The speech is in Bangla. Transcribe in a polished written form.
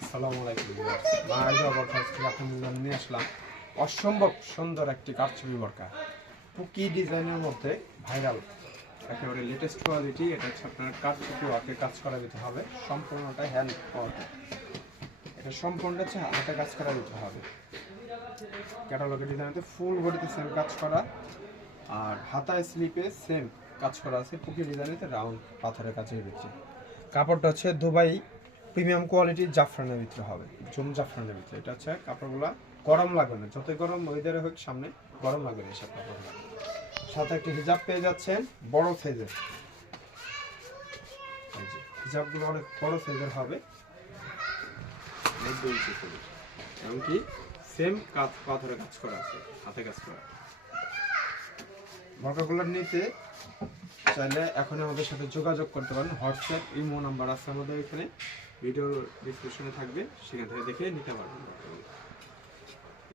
আসসালামু আলাইকুম ভিউয়ার্স। মাইদা বরখাস থেকে আপনাদের জন্য নিয়ে আসলাম অসম্ভব সুন্দর একটি কারচুপি বোরকা, পুকি ডিজাইনের মধ্যে ভাইরাল, একেবারে লেটেস্ট কোয়ালিটি। এটা হচ্ছে আপনার কারচুপি ওয়ার্কে কাজ করা দিতে হবে, সম্পূর্ণটা হ্যান্ড ওয়ার্কে। এটা সম্পূর্ণ হচ্ছে হাতে কাজ করা দিতে হবে। ক্যাটালগের ডিজাইনতে ফুল বডিতে সেম কাজ করা, আর হাতায় স্লিপে সেম কাজ করা আছে। পুকি ডিজাইনেতে রাউন্ড পাথরের কাজের ভিতরে কাপড়টা হচ্ছে দুবাই প্রিমিয়াম কোয়ালিটির জাফরানের ভিতরে হবে, জুম জাফরানের ভিতরে। এটা হচ্ছে কাপড়গুলো গরম লাগবে না, যতই গরম ওয়েদারে হোক সামনে গরম লাগবে না এসব কাপড়গুলো। সাথে একটা হিজাব পেয়ে যাচ্ছেন বড় সাইজের। হিজাবগুলো অনেক বড় সাইজের হবে, এমনকি সেম কাজ পাথরে কাজ করা আছে, হাতে কাজ করা। বোরকাগুলোর নিতে চাইলে এখন আমাদের সাথে যোগাযোগ করতে পারেন। হোয়াটসঅ্যাপ ইমো নাম্বার আছে আমাদের এখানে, ভিডিও ডিসক্রিপশনে থাকবে, সেখান থেকে দেখে নিতে পারবেন।